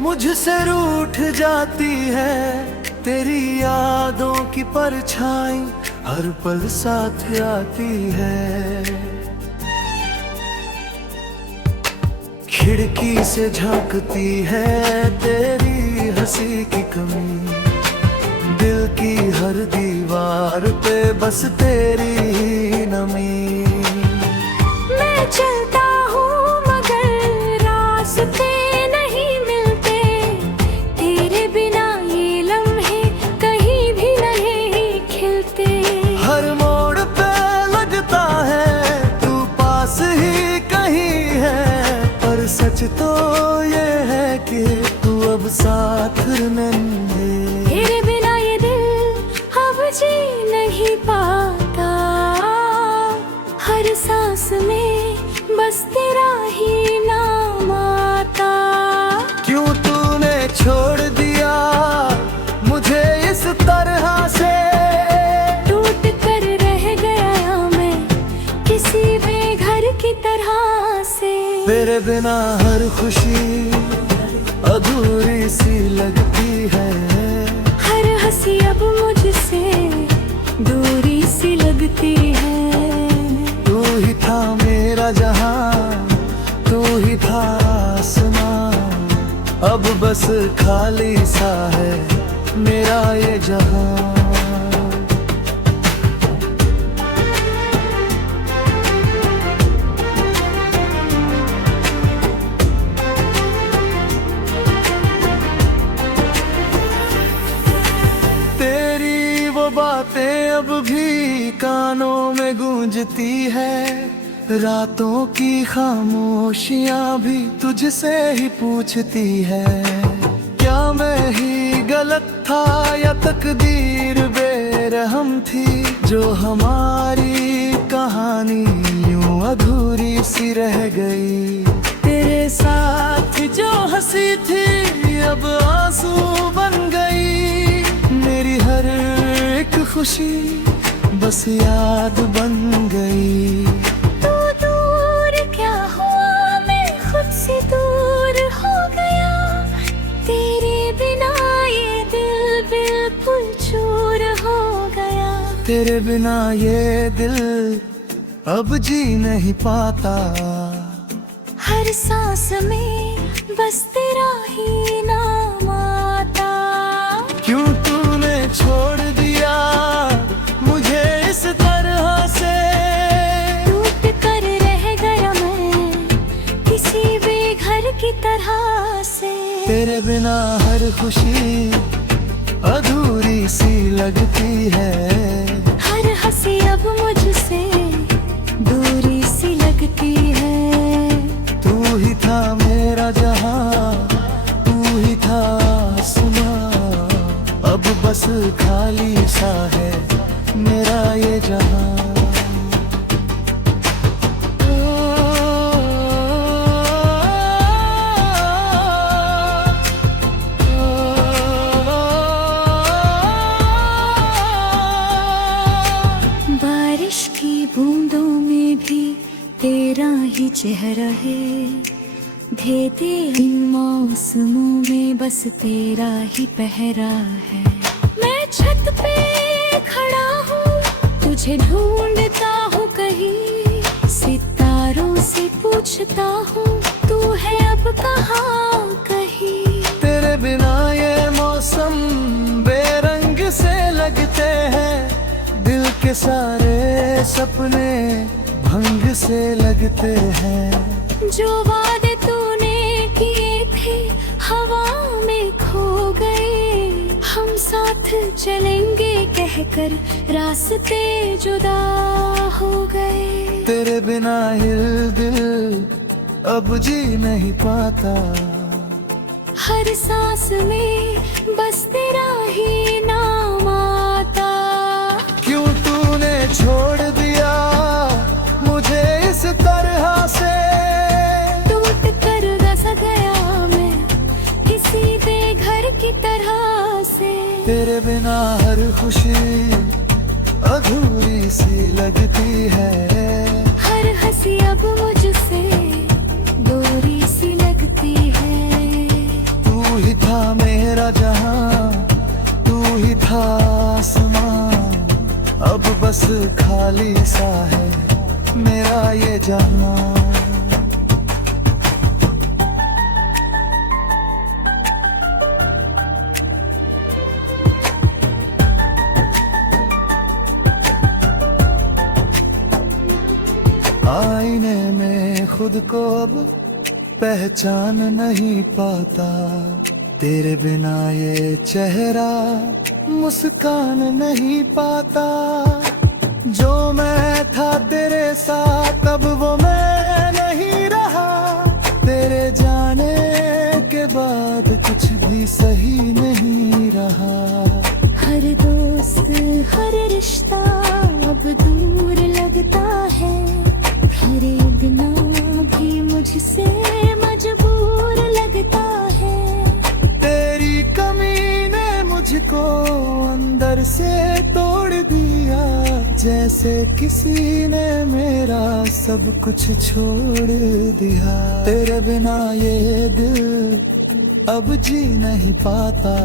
मुझसे रूठ जाती है तेरी यादों की परछाई, हर पल साथ आती है। खिड़की से झांकती है तेरी हंसी की कमी, दिल की हर दीवार पे बस तेरी ही नमी। मैं चलता हूँ मगर रास्ते नहीं मिलते, तेरे बिना ये लम्हे कहीं भी नहीं खिलते। हर मोड़ पे लगता है तू पास ही कहीं है, पर सच तो ये है कि तू अब साथ नहीं है। तेरे बिना ये दिल अब जी नहीं पाता, हर सांस में बस तेरा ही नाम आता। क्यों तूने छोड़ दिया मुझे इस तरह से, टूट कर रह गया मैं किसी बेघर की तरह से। तेरे बिना हर खुशी अधूरी सी लगती है, हर हंसी अब मुझसे दूरी सी लगती है। तू ही था मेरा जहां, तू ही था आसमां, अब बस खाली सा है मेरा ये जहां। तेरी वो बातें अब भी कानों में गूंजती है, रातों की खामोशियां भी तुझसे ही पूछती है। क्या मैं ही गलत था या तकदीर बेरहम थी, जो हमारी कहानी यूं अधूरी सी रह गई। तेरे साथ जो हंसी थी अब आंसू बन गई, मेरी हर एक खुशी बस याद बन गई। तू दूर क्या हुआ, मैं खुद से दूर हो गया, तेरे बिना ये दिल बिल्कुल चूर हो गया। तेरे बिना ये दिल अब जी नहीं पाता, हर सांस में बस तेरा ही नाम आता। क्यों तूने छोड़ दिया मुझे इस तरह से, टूट कर रह गया मैं किसी बेघर की तरह से। तेरे बिना हर खुशी अधूरी सी लगती है, हर हंसी अब मुझसे दूरी सी लगती है। तू ही था मेरा जहां, तू ही था आसमां, अब बस खाली सा है मेरा ये जहां। बारिश की बूंदों में भी तेरा ही चेहरा है, भेदे इन मौसमों में बस तेरा ही पहरा है। मैं छत पे खड़ा हूँ तुझे ढूंढता हूँ कहीं, सितारों से पूछता हूँ तू है अब कहाँ कहीं। तेरे बिना ये मौसम बेरंग से लगते हैं, दिल के सारे सपने भंग से लगते हैं। जो वादे तूने किए थे हवा में खो गए, हम साथ चलेंगे कहकर रास्ते जुदा हो गए। तेरे बिना ये दिल अब जी नहीं पाता, हर सांस में बस तेरा ही नाम आता। क्यों तूने छोड़ दिया मुझे इस तरह से, टूट कर रस गया मैं किसी बेघर की तरह से। तेरे बिना हर खुशी अधूरी सी लगती है, हर हंसी अब मुझसे दूरी सी लगती है। तू था मेरा जहां, तू ही था आसमां। अब बस खाली सा है मेरा ये जहां। आईने में खुद को अब पहचान नहीं पाता, तेरे बिना ये चेहरा मुस्कान नहीं पाता। जो मैं था तेरे साथ अब वो मैं नहीं रहा, तेरे जाने के बाद कुछ भी सही नहीं रहा। हर दोस्त हर रिश्ता अब दूर लगता है, तेरे बिना भी मुझसे मजबूर लगता है। तेरी कमी ने मुझको अंदर से तोड़ दिया, जैसे किसी ने मेरा सब कुछ छोड़ दिया। तेरे बिना ये दिल अब जी नहीं पाता,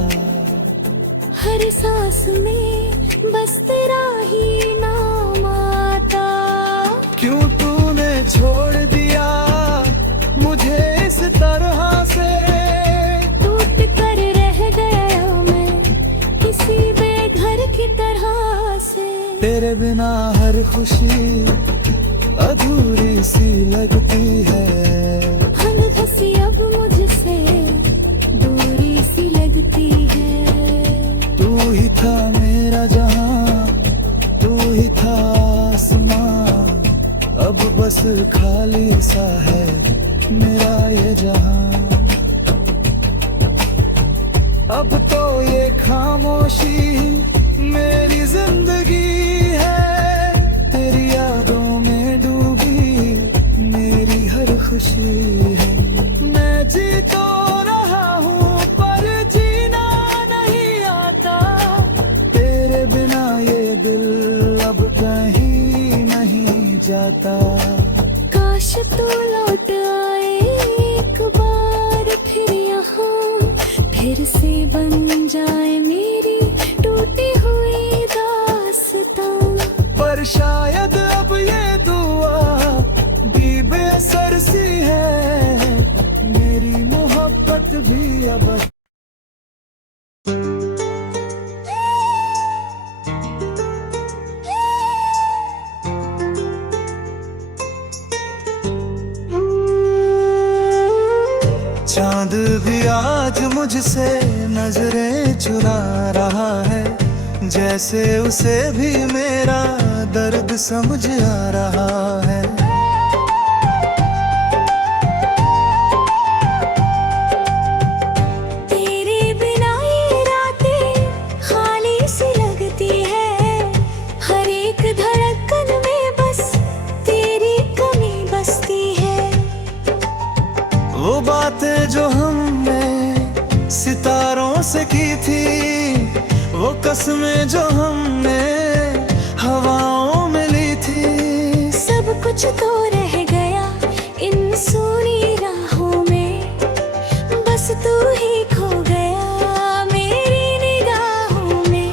हर सांस में बस तेरा ही नाम आता। क्यों तूने छोड़ दिया मुझे इस तरह से, टूट कर रह गया मैं किसी बेघर की तरह से। तेरे बिना हर खुशी अधूरी सी लगती है, हम हंसी अब मुझसे दूरी सी लगती है। तू ही था मेरा जहां, तू ही था आसमां। अब बस खाली सा है मेरा ये जहां। अब तो ये खामोशी मेरी जिंदगी है, तेरी यादों में डूबी मेरी हर खुशी है। मैं जी तो रहा हूँ पर जीना नहीं आता, तेरे बिना ये दिल अब कहीं नहीं जाता। काश तू लौट आए एक बार फिर यहाँ, फिर से बन जाए मेरी टूटी हुई दास्तां। पर शायद अब ये दुआ भी बेअसर सी है, मेरी मोहब्बत भी अब। चांद भी आज मुझसे नजरें चुरा रहा है, जैसे उसे भी मेरा दर्द समझ आ रहा है। तेरे बिना ये रातें खाली सी लगती है, हर एक धड़कन में बस तेरी कमी बसती है। वो बातें जो हमने सितारों से की थी, वो कसमें जो हमने हवाओं में ली थी। सब कुछ तो रह गया इन सूनी राहों में, बस तू ही खो गया मेरी निगाहों में।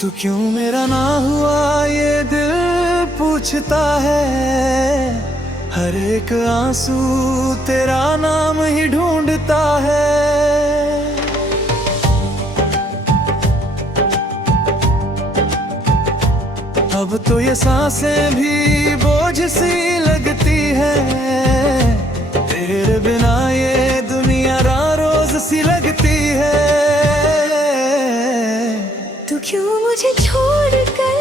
तू क्यों मेरा ना हुआ ये दिल पूछता है, हर एक आंसू तेरा नाम ही ढूंढता है। अब तो ये सांसें भी बोझ सी लगती है, तेरे बिना ये दुनिया रोज सी लगती है। तू क्यों मुझे छोड़ कर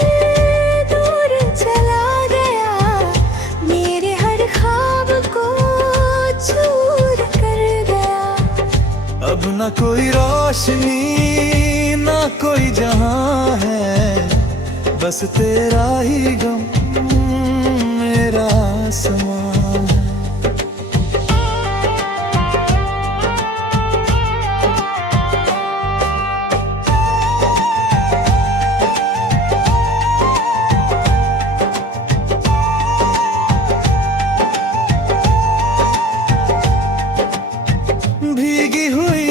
दूर चला गया, मेरे हर ख्वाब को चूर कर गया। अब ना कोई रोशनी ना कोई जहां है, बस तेरा ही गम मेरा आसमां है। भीगी हुई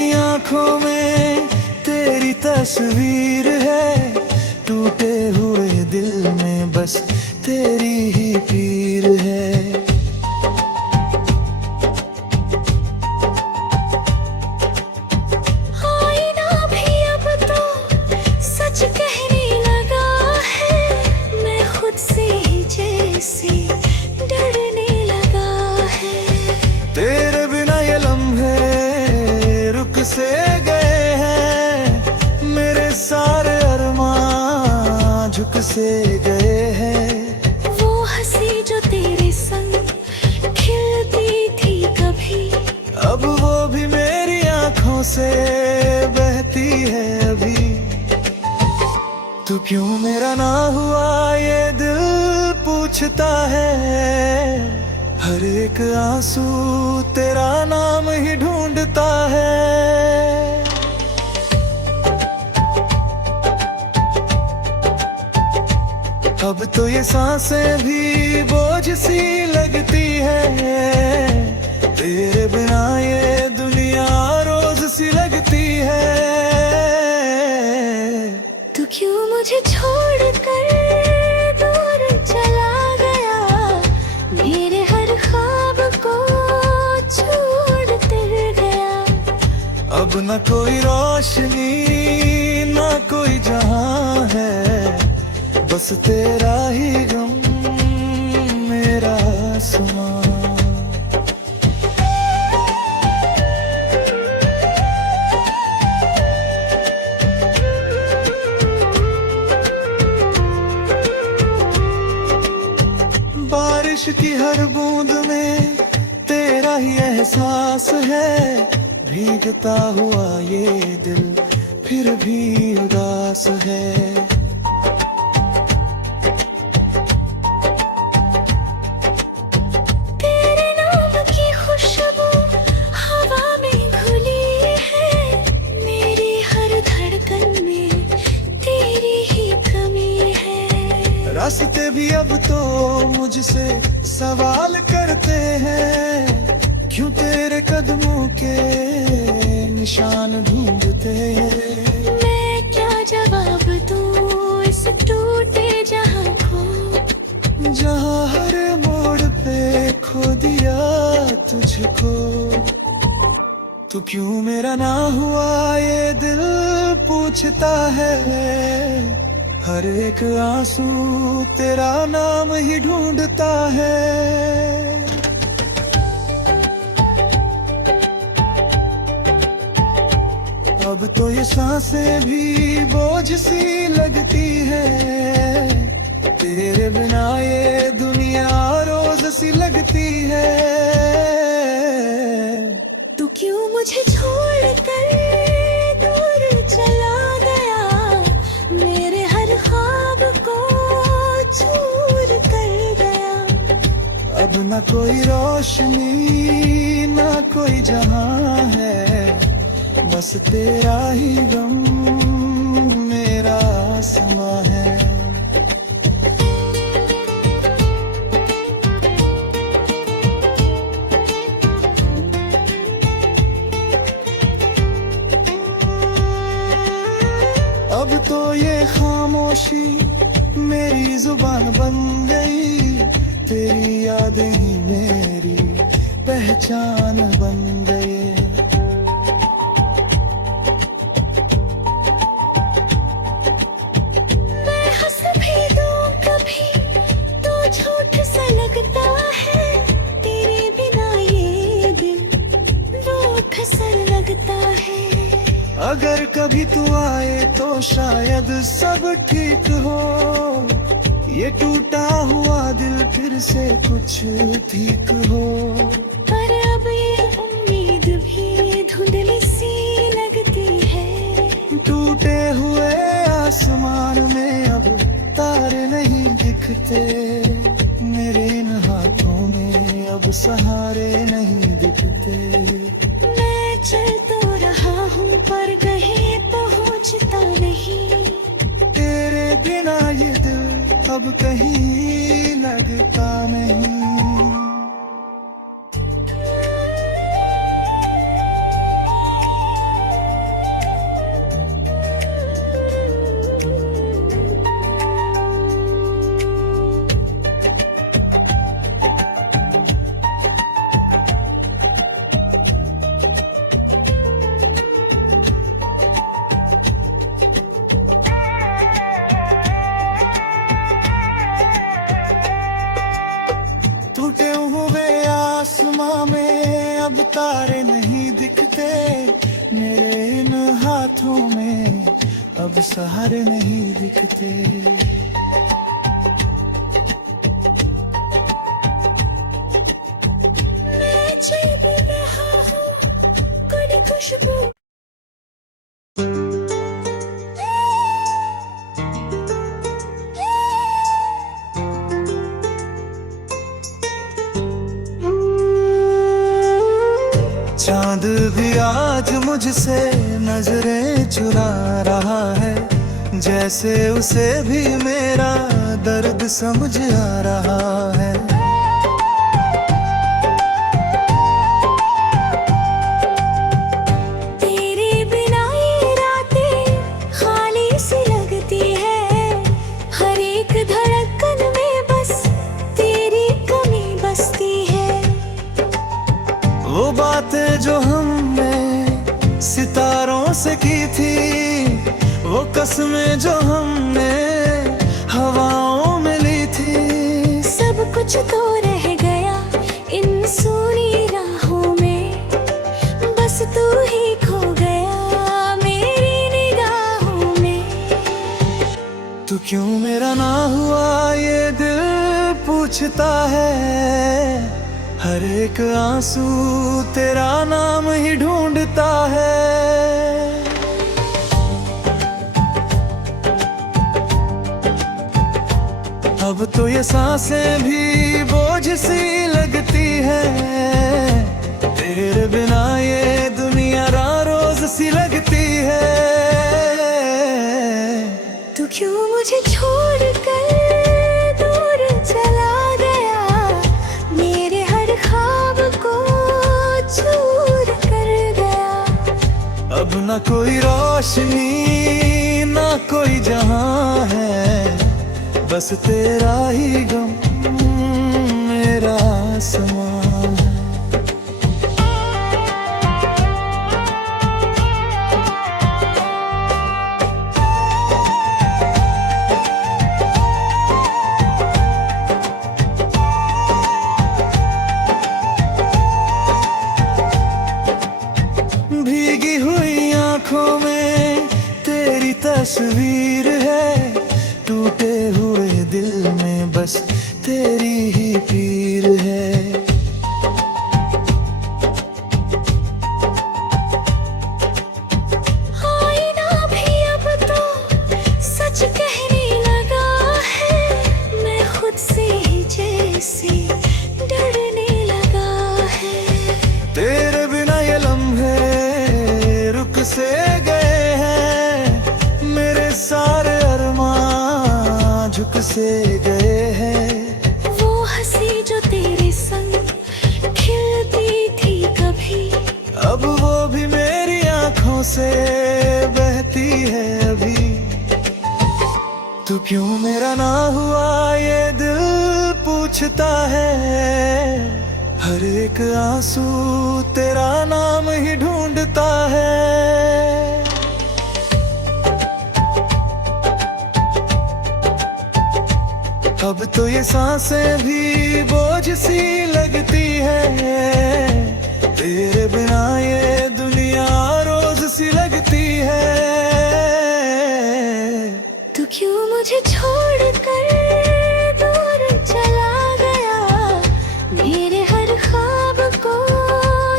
आंखों में तेरी तस्वीर है, टूटे हुए दिल में बस तेरी ही पीर है। आईना भी अब तो सच कहने लगा है, मैं खुद से ही जैसे डरने लगा है। तेरे बिना ये लम्हे रुक से गए हैं, मेरे सारे अरमान झुक से गए हैं। वो हंसी जो तेरे संग खिलती थी कभी, अब वो भी मेरी आंखों से बहती है अभी। तू क्यों मेरा ना हुआ ये दिल पूछता है, हर एक आंसू तेरा नाम ही ढूंढता है। अब तो ये सांसें भी बोझ सी लगती है, तेरे बिना ये दुनिया रोज सी लगती है। तू क्यों मुझे छोड़कर दूर चला गया, मेरे हर ख्वाब को छोड़ कर गया। अब न कोई रोशनी ना कोई जहां है, बस तेरा ही गम मेरा आसमां। बारिश की हर बूंद में तेरा ही एहसास है, भीगता हुआ ये दिल फिर भी उदास है। तेरे नाम की खुशबू हवा में घुली है, मेरी हर धड़कन में तेरी ही कमी है। रास्ते भी अब तो मुझसे सवाल करते हैं, क्यों तेरे कदमों के निशान ढूंढते हैं। मैं क्या जवाब दूं इस टूटे जहां को, जहां हर मोड़ पे खो दिया तुझको। तू क्यों मेरा ना हुआ ये दिल पूछता है, हर एक आंसू तेरा नाम ही ढूंढता है। अब तो ये सांसें भी बोझ सी लगती है, तेरे बिना ये दुनिया रोज सी लगती है। तू क्यों मुझे छोड़कर दूर चला गया, मेरे हर ख्वाब को चूर कर गया। अब न कोई रोशनी ना कोई जहां है, बस तेरा ही गम मेरा आसमां है। अब तो ये खामोशी मेरी जुबान बन गई, तेरी यादें ही मेरी पहचान बन गई। मैं हंस भी दूं कभी तो झूठ सा लगता है, तेरे बिना ये दिल रूठ सा लगता है। अगर कभी तू आए तो शायद सब ठीक हो, ये टूटा हुआ दिल फिर से कुछ ठीक हो। पर अब ये उम्मीद भी धुंधली सी लगती है, टूटे हुए आसमान में अब तारे नहीं दिखते, मेरे इन हाथों में अब सहारे नहीं दिखते। मैं चल तो रहा हूँ पर कहीं पहुँचता नहीं, तेरे बिना ये दिल अब कहीं लगता नहीं। मेरे इन हाथों में अब सहारे नहीं दिखते। मैं चल रहा हूँ कोई खुशबू। चांद भी आज मुझसे नजरें चुरा रहा है, जैसे उसे भी मेरा दर्द समझ आ रहा है। तेरे बिना ये रातें खाली सी लगती है, हर एक धड़कन में बस तेरी कमी बसती है। वो बातें जो हमने सितारों से की थी, वो कसमें जो हमने हवाओं में ली थी, सब कुछ तो रह गया इन सूनी राहों में, बस तू ही खो गया मेरी निगाहों में। तू क्यों मेरा ना हुआ ये दिल पूछता है, हर एक आंसू तेरा नाम ही ढूंढता है। अब तो ये सांसें भी बोझ सी लगती है, तेरे बिना ये दुनिया रोज सी लगती है। तू क्यों मुझे छोड़ कर दूर चला गया, मेरे हर ख्वाब को चूर कर गया। अब ना कोई रोशनी ना कोई जहां है, बस तेरा ही गम मेरा समान है। भीगी हुई आंखों में तेरी तस्वीर है, टूटे हुए दिल में बस तेरी ही पीर है। आईना भी अब तो सच कहने लगा है, मैं खुद से ही जैसे डरने लगा है। तेरे बिना ये लम्हे रुक से गए हैं, मेरे सारे अरमान झुक से गए हैं। वो हंसी जो तेरे संग खिलती थी कभी, अब वो भी मेरी आंखों से बहती है अभी। तू क्यों मेरा ना हुआ ये दिल पूछता है, हर एक आंसू तेरा नाम ही ढूंढता है। अब तो ये सांसें भी बोझ सी लगती है, तेरे बिना ये दुनिया रोज सी लगती है। तू क्यों मुझे छोड़ कर दूर चला गया, मेरे हर ख्वाब को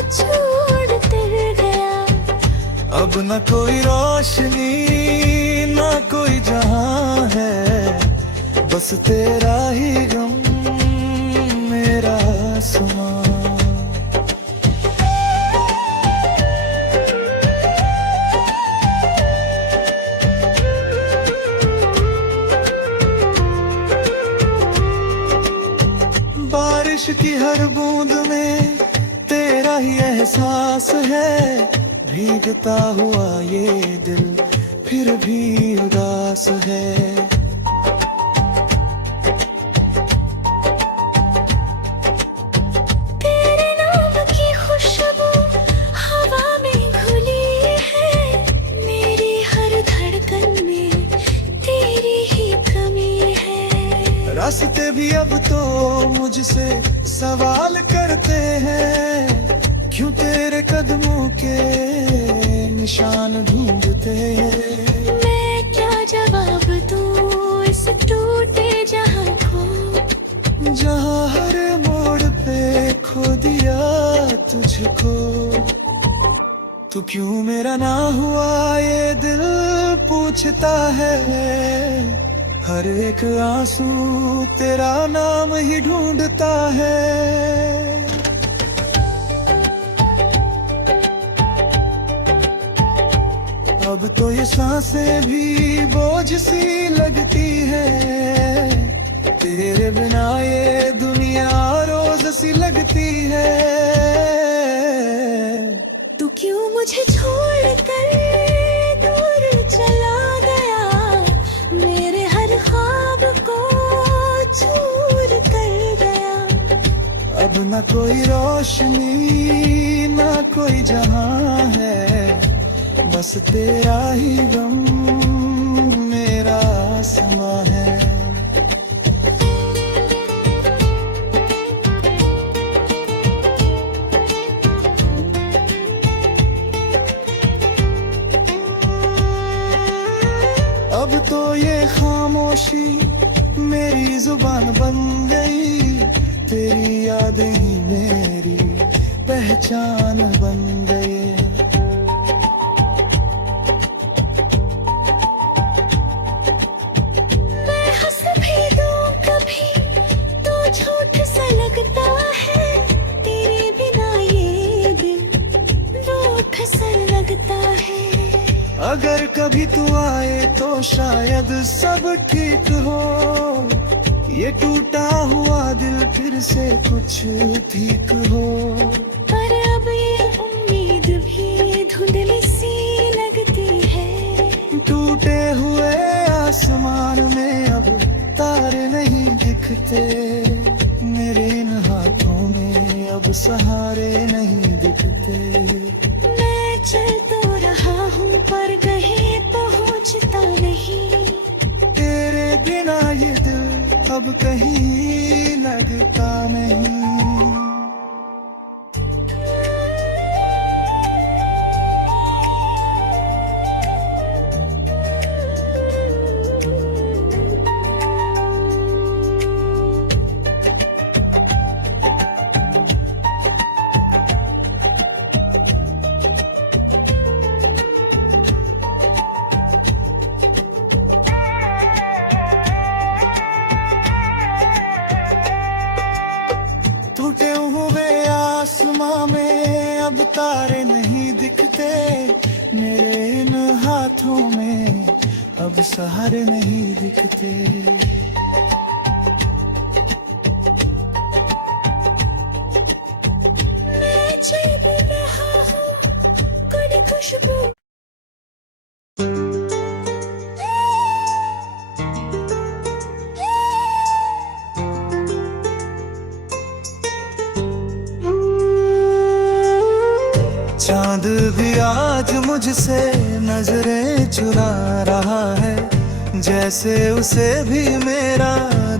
छोड़ कर गया। अब न कोई रोशनी ना कोई जहां है, बस तेरा ही गम मेरा समान। बारिश की हर बूंद में तेरा ही एहसास है, भीगता हुआ ये दिल फिर भी उदास है। तेरे नाम की खुशबू हवा में घुली है, मेरी हर धड़कन में तेरी ही कमी है। रास्ते भी अब तो मुझसे सवाल करते हैं, क्यों तेरे कदमों के निशान ढूंढते। मैं क्या जवाब दूं इस टूटे जहां को, जहां हर मोड़ पे खो दिया तुझको। तू क्यों मेरा ना हुआ ये दिल पूछता है, हर एक आंसू तेरा नाम ही ढूंढता है। अब तो ये सांसें भी बोझ सी लगती है, तेरे बिना ये दुनिया रोज सी लगती है। तू क्यों मुझे छोड़कर दूर चला गया, मेरे हर ख्वाब को चूर कर गया। अब ना कोई रोशनी ना कोई जहां है, बस तेरा ही गम मेरा आसमां है। अब तो ये खामोशी मेरी जुबान बन गई, तेरी यादें ही मेरी पहचान बन गई। मैं हंस भी दूं कभी तो झूठ सा लगता है, तेरे बिना ये दिल रूठ सा लगता है। अगर कभी तू आए तो शायद सब ठीक हो, ये टूटा हुआ दिल फिर से कुछ ठीक हो। पर अब ये उम्मीद भी धुंधली सी लगती है, टूटे हुए आसमान में अब तारे नहीं दिखते, मेरे इन हाथों में अब सहारे नहीं दिखते। मैं चल तो रहा हूँ पर कहीं पहुँचता नहीं, तेरे बिना ये दिल अब कहीं लगता नहीं। टूटे हुए आसमां में अब तारे नहीं दिखते, मेरे इन हाथों में अब सहारे नहीं दिखते। मैं चल भी रहा हूँ कुछ खुशबू। चांद भी आज मुझसे नजरें चुरा रहा है, जैसे उसे भी मेरा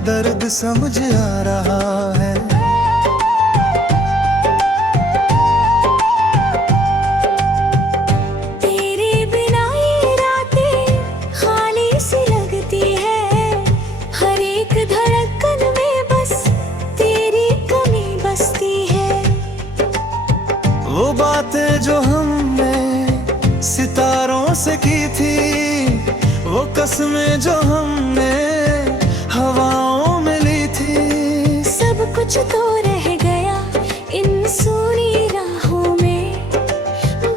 दर्द समझ आ रहा है। तेरे बिना ये रातें खाली सी लगती है, हर एक धड़कन में बस तेरी कमी बसती है। वो बातें जो हमने सितारों से की थी, वो कसमें जो हमने हवाओं में ली थी, सब कुछ तो रह गया इन सूनी राहों में,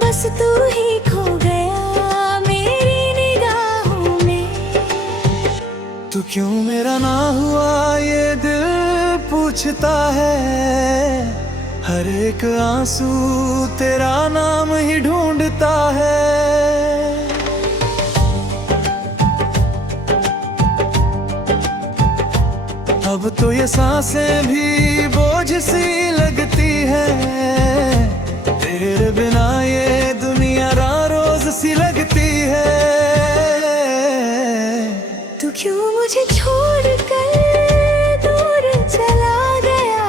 बस तू ही खो गया मेरी निगाहों में। तू क्यों मेरा ना हुआ ये दिल पूछता है, हर एक आंसू तेरा नाम ही ढूंढता है। अब तो ये सांसें भी बोझ सी लगती है, तेरे बिना ये दुनिया रोज सी लगती है। तू क्यों मुझे छोड़कर दूर चला गया,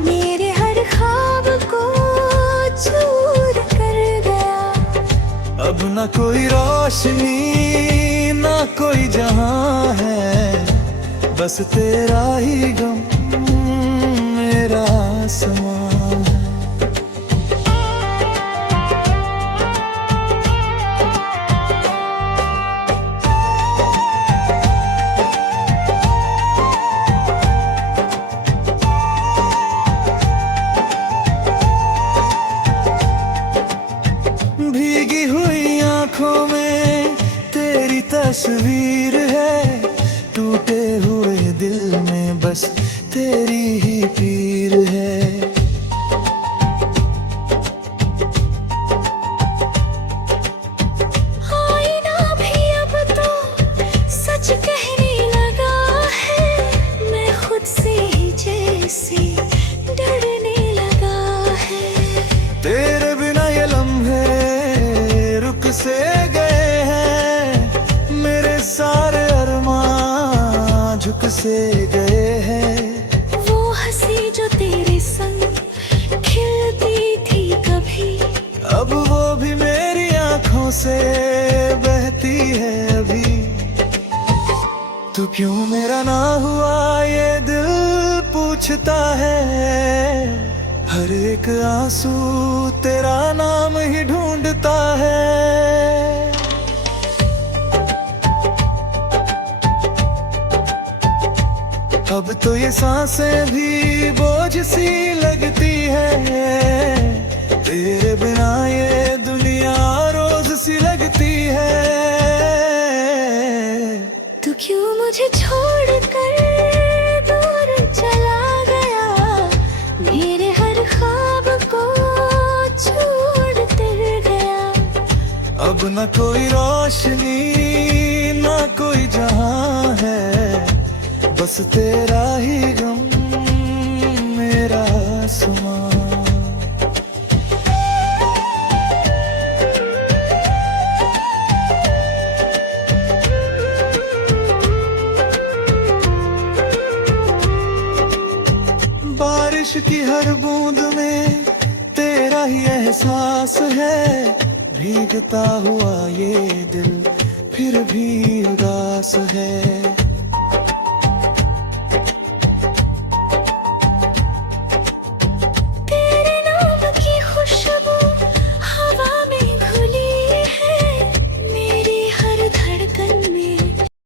मेरे हर ख्वाब को चूर कर गया। अब ना कोई रोशनी ना कोई जहां है, बस तेरा ही गम मेरा आसमान है। भीगी हुई आंखों में तेरी तस्वीर है, टूटे हुए दिल में बस तेरी ही पीर है। आईना भी अब तो सच कहने लगा है, मैं खुद से ही जैसे डरने लगा है। तेरे बिना ये लम्हे रुक से गए हैं, मेरे सारे अरमान झुक से गए हैं। वो हंसी जो तेरे संग खिलती थी कभी, अब वो भी मेरी आंखों से बहती है अभी। तू क्यों मेरा ना हुआ ये दिल पूछता है, हर एक आंसू तेरा नाम ही ढूंढता है। अब तो ये सांसें भी बोझ सी लगती है, तेरे बिना ये दुनिया रोज सी लगती है। तू क्यों मुझे छोड़कर दूर चला गया, मेरे हर ख्वाब को छोड़ कर गया। अब न कोई रोशनी ना कोई जहां है, बस तेरा ही गम मेरा आसमान। बारिश की हर बूंद में तेरा ही एहसास है, भीगता हुआ ये दिल फिर भी उदास है।